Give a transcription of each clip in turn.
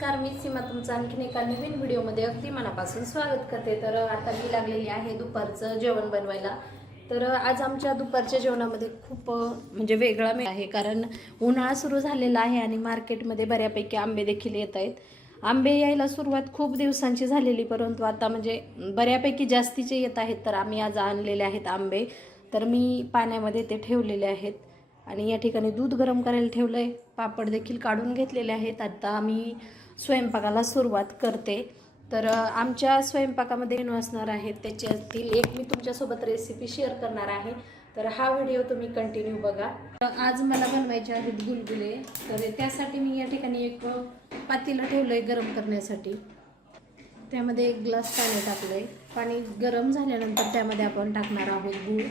नमस्कार मी सीमा तुमचं आणखीन एका नवीन व्हिडिओमध्ये अगदी मनापासून स्वागत करते. तर आता मी लागलेली आहे दुपारचं जेवण बनवायला. तर आज आमच्या दुपारच्या जेवणामध्ये खूप म्हणजे वेगळा मी आहे. कारण उन्हाळा सुरू झालेला आहे आणि मार्केटमध्ये बऱ्यापैकी आंबे देखील येत आहेत. आंबे यायला सुरुवात खूप दिवसांची झालेली परंतु आता म्हणजे बऱ्यापैकी जास्तीचे येत आहेत. तर आम्ही आज आणलेले आहेत आंबे. तर मी पाण्यामध्ये ते ठेवलेले आहेत. आणि या ठिकाणी दूध गरम करायला ठेवलं आहे पापड देखील काढून घेतलेले आहेत. आता आम्ही स्वयंपाकाला सुरुवात करते. तर आमच्या स्वयंपाकामध्ये मेनू असणार आहेत. त्याच्यातील एक मी तुमच्यासोबत रेसिपी शेअर करणार आहे. तर हा व्हिडिओ तुम्ही कंटिन्यू बघा. तर आज मला बनवायचे आहेत गुलगुले. तर त्यासाठी मी या ठिकाणी एक पातीला पातेलं ठेवलं आहे गरम करण्यासाठी. त्यामध्ये एक ग्लास पाणी टाकलं आहे पाणी गरम झाल्यानंतर त्यामध्ये आपण टाकणार आहोत गूळ.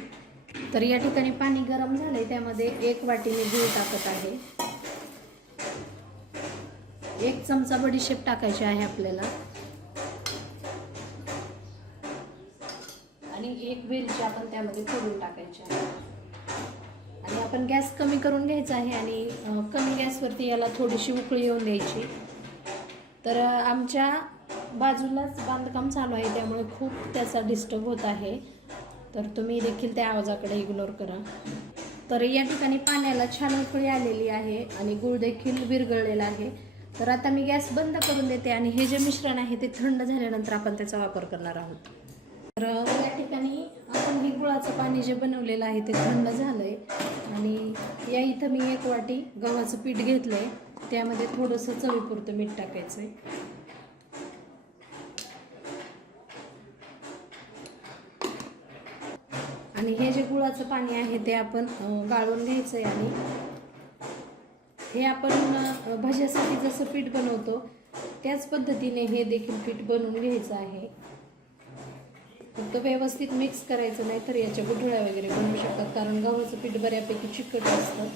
तर या ठिकाणी पाणी गरम झालं आहे त्यामध्ये एक वाटी मी गूळ टाकत आहे. एक चमचा बडीशेप टाकायची आहे आपल्याला. आणि एक वेलची आपण त्यामध्ये फोडून टाकायची आहे. आणि आपण गॅस कमी करून घ्यायचा आहे आणि कमी गॅसवरती याला थोडीशी उकळी येऊन द्यायची. तर आमच्या बाजूलाच बांधकाम चालू आहे त्यामुळे खूप त्याचा डिस्टर्ब होत आहे. तर तुम्ही देखील त्या आवाजाकडे इग्नोर करा. तर या ठिकाणी पाण्याला छान उकळी आलेली आहे आणि गुळ देखील विरघळलेला आहे. तर आता मी गॅस बंद करून देते आणि हे जे मिश्रण आहे ते थंड झाल्यानंतर आपण त्याचा वापर करणार आहोत. तर या ठिकाणी आपण हे गुळाचं पाणी जे बनवलेलं आहे ते थंड झालं आहे आणि या इथं मी एक वाटी गव्हाचं पीठ घेतलं आहे त्यामध्ये थोडंसं चवीपुरतं मीठ टाकायचं आहे आणि हे जे गुळाचं पाणी आहे ते आपण गाळून घ्यायचं आहे आणि हे आपण भज्यासाठी जसं पीठ बनवतो त्याच पद्धतीने हे देखील पीठ बनवून घ्यायचं आहे. फक्त व्यवस्थित मिक्स करायचं नाही तर याच्या गुठळ्या वगैरे बनवू शकतात कारण गव्हाचं पीठ बऱ्यापैकी चिकट असतं.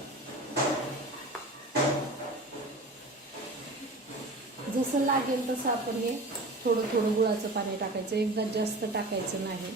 जसं लागेल तसं आपण हे थोडं थोडं गुळाचं पाणी टाकायचं एकदा जास्त टाकायचं नाही.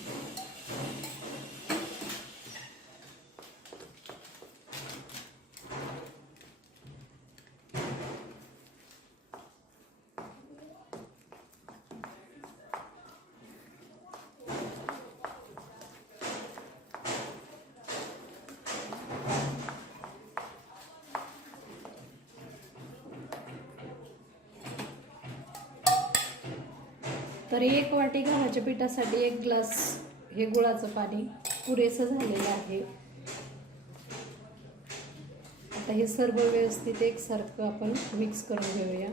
तर एक वाटी गव्हाच्या पिठासाठी एक ग्लास हे गुळाचं पाणी पुरेसं झालेलं आहे. आता हे सर्व व्यवस्थित एकसारखं आपण मिक्स करून घेऊया.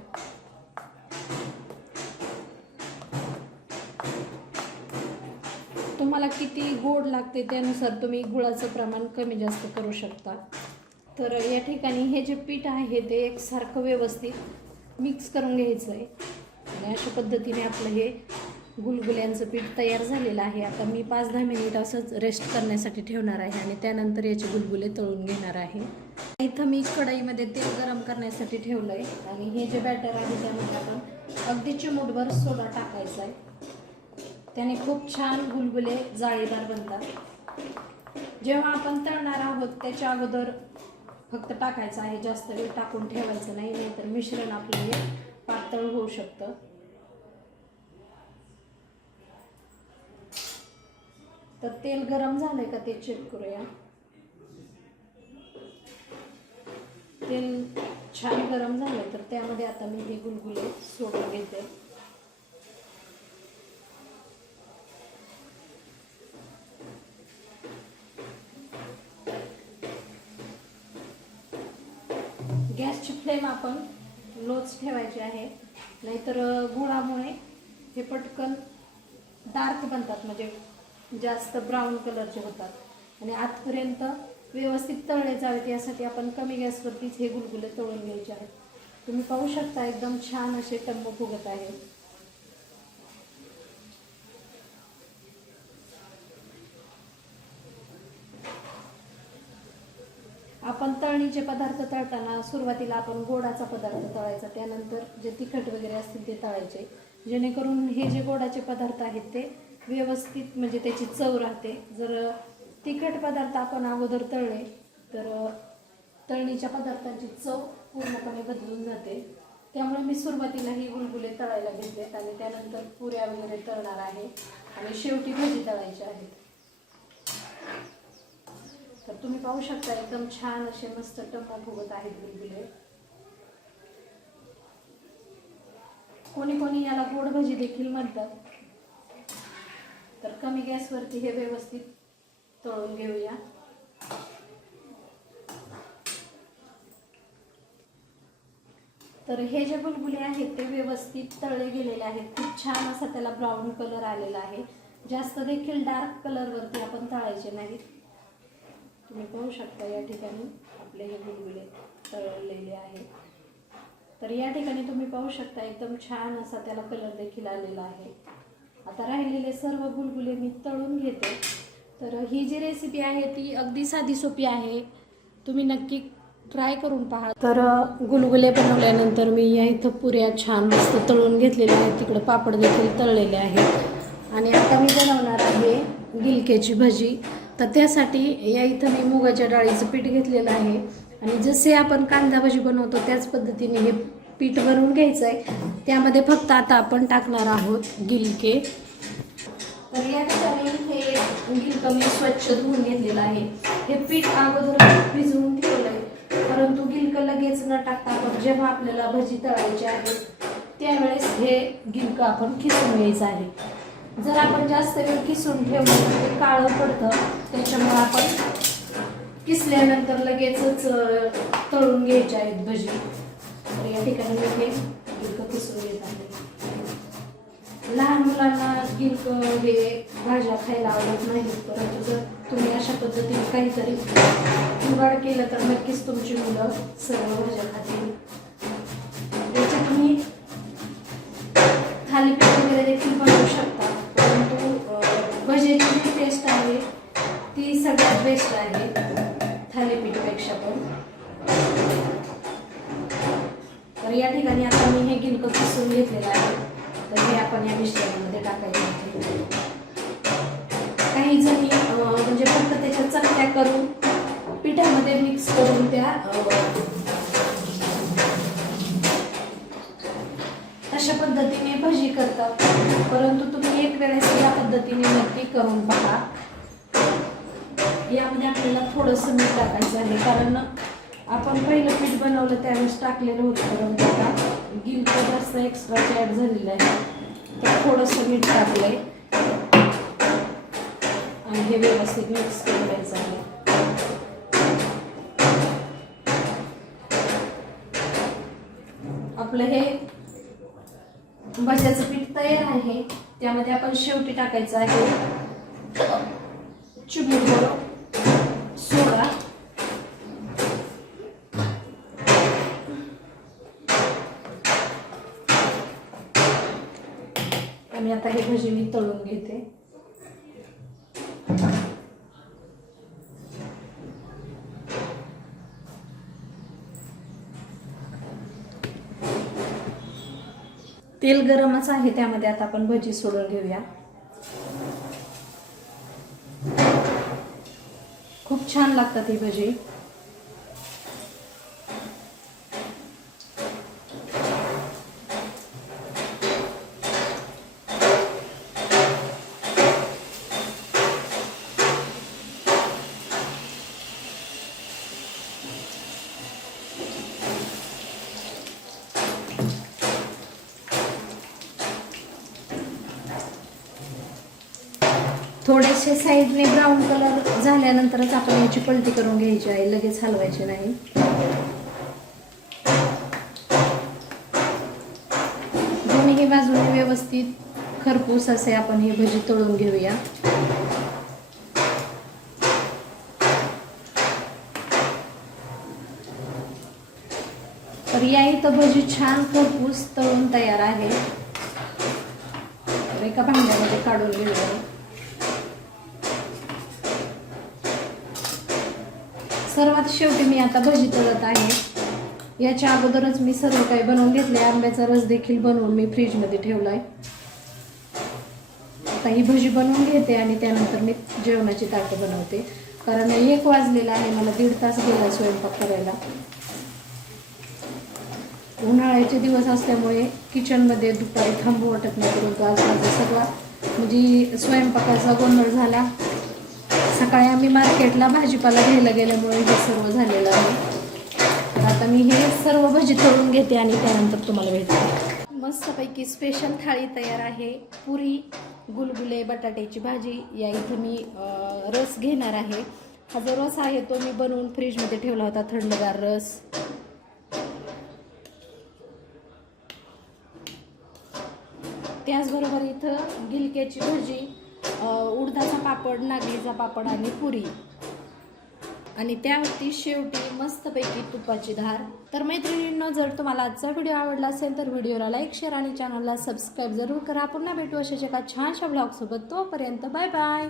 तुम्हाला किती गोड लागते त्यानुसार तुम्ही गुळाचं प्रमाण कमी जास्त करू शकता. तर या ठिकाणी हे जे पीठ आहे ते एकसारखं व्यवस्थित मिक्स करून घ्यायचं आहे आणि अशा पद्धतीने आपलं हे गुलगुल्यांचं पीठ तयार झालेलं आहे. आता मी पाच दहा मिनिट असंच रेस्ट करण्यासाठी ठेवणार आहे आणि त्यानंतर याचे गुलगुले तळून घेणार आहे. इथं मी कढईमध्ये तेल गरम करण्यासाठी ठेवलं आहे आणि हे जे बॅटर आहे त्यामध्ये आपण अगदी चिमूटभर सोडा टाकायचा आहे त्याने खूप छान गुलगुले जाळीदार बनतात. जेव्हा आपण तळणार आहोत त्याच्या अगोदर फक्त टाकायचं आहे जास्त वेळ टाकून ठेवायचं नाही नाहीतर मिश्रण आपलं हे पातळ होऊ शकतं. तर तेल गरम झालंय का ते चेक करूया. तेल छान गरम झालं तर त्यामध्ये आता मी हे गुलगुले सोडून घेते. गॅसची फ्लेम आपण लोच ठेवायची आहे. नाहीतर गुळामुळे हे पटकन डार्क बनतात म्हणजे जास्त ब्राऊन कलरचे होतात. आणि आतपर्यंत व्यवस्थित तळले जावेत यासाठी आपण कमी गॅसवरतीच हे गुलगुले तळून घ्यायचे आहेत. तुम्ही पाहू शकता एकदम छान असे टंब फुगत आहे आपण तळणीचे पदार्थ तळताना सुरुवातीला आपण गोडाचा पदार्थ तळायचा त्यानंतर जे तिखट वगैरे असतील ते तळायचे. जेणेकरून हे जे गोडाचे पदार्थ आहेत ते व्यवस्थित म्हणजे त्याची चव राहते. जर तिखट पदार्थ आपण अगोदर तळले तर तळणीच्या पदार्थांची चव पूर्णपणे बदलून जाते. त्यामुळे मी सुरुवातीला ही गुलगुले तळायला घेतलेत आणि त्यानंतर पुऱ्या वगैरे तळणार आहे. आणि शेवटी भाजी तळायची आहेत तर तुम्ही पाहू शकता एकदम छान असे मस्त टम्म फुगत आहेत बुलबुले. कोणी कोणी याला गोड भजी देखील म्हणतात. तर कमी गॅसवरती हे व्यवस्थित तळून घेऊया. तर हे जे बुलबुले आहेत ते व्यवस्थित तळले गेलेले आहेत. खूप छान असा त्याला ब्राऊन कलर आलेला आहे. जास्त देखील डार्क कलरवरती आपण तळायचे नाहीत. तुम्ही पाहू शकता या ठिकाणी आपले हे गुलगुले तळलेले आहेत तर या ठिकाणी तुम्ही पाहू शकता एकदम छान असा त्याला कलर देखील आलेला आहे. आता राहिलेले सर्व गुलगुले मी तळून घेते. तर ही जी रेसिपी आहे ती अगदी साधी सोपी आहे. तुम्ही नक्की ट्राय करून पहा. तर गुलगुले बनवल्यानंतर मी या इथं पुऱ्या छान मस्त तळून घेतलेल्या आहेत. तिकडं पापड देखील तळलेले आहेत. आणि आता मी बनवणार आहे गिलक्याची भजी. तर त्यासाठी या इथं मी मुगाच्या डाळीचं पीठ घेतलेलं आहे. आणि जसे आपण कांदा भजी बनवतो त्याच पद्धतीने हे पीठ भरून घ्यायचं आहे त्यामध्ये फक्त आता आपण टाकणार आहोत गिलके. तर या ठिकाणी हे गिलकं मी स्वच्छ धुवून घेतलेलं आहे. हे पीठ अगोदर भिजवून ठेवलं आहे परंतु गिलकं लगेच न टाकता आपण जेव्हा आपल्याला भजी तळायची आहे त्यावेळेस हे गिलकं आपण खिसून घ्यायचं आहे. जर आपण जास्त वेळ किसून ठेवलं तर ते काळं पडतं. त्याच्यामुळे आपण किसल्यानंतर लगेचच तळून घ्यायचे आहेत भजी. तर या ठिकाणी मी हे गिलक किसून घेत आहे. लहान मुलांना गिलक हे भाज्या खायला आवडत नाही परंतु जर तुम्ही अशा पद्धतीने काहीतरी जुगाड केलं तर नक्कीच तुमची मुलं सर्व भाज्या खातील. याच्यात तुम्ही थालीपीठ ती सगळ्यात बेस्ट आहे थालीपीठपेक्षा पण. तर या ठिकाणी आता मी हे गिलक किसून घेतलेलं आहे. तर हे आपण या मिश्रणामध्ये टाकायचं आहे. काही जणी म्हणजे फक्त त्याच्या चकत्या करून पिठामध्ये मिक्स करून त्या अशा पद्धतीने भजी करतात. परंतु तुम्ही एक वेळेस या पद्धतीने नक्की करून पहा. यामध्ये आपल्याला थोडंसं मीठ टाकायचं आहे कारण आपण पहिलं पीठ बनवलं त्यावेळेस टाकलेलं होतं परंतु आता गिलक जास्त एक्स्ट्रा ॲड झालेलं आहे. तर थोडंसं मीठ टाकलंय. आणि हे व्यवस्थित मिक्स करायचं आहे. आपलं हे भज्याचं पीठ तयार आहे. त्यामध्ये आपण शेवटी टाकायचं आहे. चिमूटभर सोडा मी आता हे भजी मी तळून घेते. तेल गरमच आहे त्यामध्ये आता आपण भजी सोडून घेऊया. खूप छान लागतात ही भजी. थोडेसे साईडने ब्राऊन कलर झाल्यानंतरच आपण याची पलटी करून घ्यायची आहे. लगेच हलवायची नाही. दोन्ही बाजूने व्यवस्थित खरपूस असे आपण ही भजी तळून घेऊया. तर या इथं भजी छान खरपूस तळून तयार आहे. एका भांड्यामध्ये काढून घेऊया. सर्वात शेवटी मी आता भजी तळत आहे. याच्या अगोदरच मी सर्व काही बनवून घेतले आंब्याचा रस देखील बनवून मी फ्रीजमध्ये ठेवला आहे आता ही भजी बनवून घेते आणि त्यानंतर मी जेवणाची ताटं बनवते. कारण एक वाजलेला आहे. मला दीड तास गेला स्वयंपाक करायला. उन्हाळ्याचे दिवस असल्यामुळे किचनमध्ये दुपारी थांबू वाटत नाही. परंतु आज माझा सगळा म्हणजे स्वयंपाकाचा गोंधळ झाला. सकाळी आम्ही मार्केटला भाजीपाला घ्यायला गेल्यामुळे हे सर्व झालेलं आहे. तर आता मी हे सर्व भाजी तळून घेते आणि त्यानंतर तुम्हाला भेटते. मस्तपैकी स्पेशल थाळी तयार आहे. पुरी गुलगुले बटाट्याची भाजी. या इथं मी रस घेणार आहे. हा जो रस आहे तो मी बनवून फ्रीजमध्ये ठेवला होता थंडगार रस. त्याचबरोबर इथं गिलक्याची भाजी उडदाचा पापड नागलीचा पापड आणि पुरी. आणि त्यावरती शेवटी मस्तपैकी तुपाची धार. तर मैत्रिणींनो जर तुम्हाला आजचा व्हिडिओ आवडला असेल तर व्हिडिओला लाईक शेअर आणि चॅनलला सबस्क्राईब जरूर करा. पुन्हा भेटू अशाच एका छानशा ब्लॉगसोबत. तोपर्यंत बाय बाय.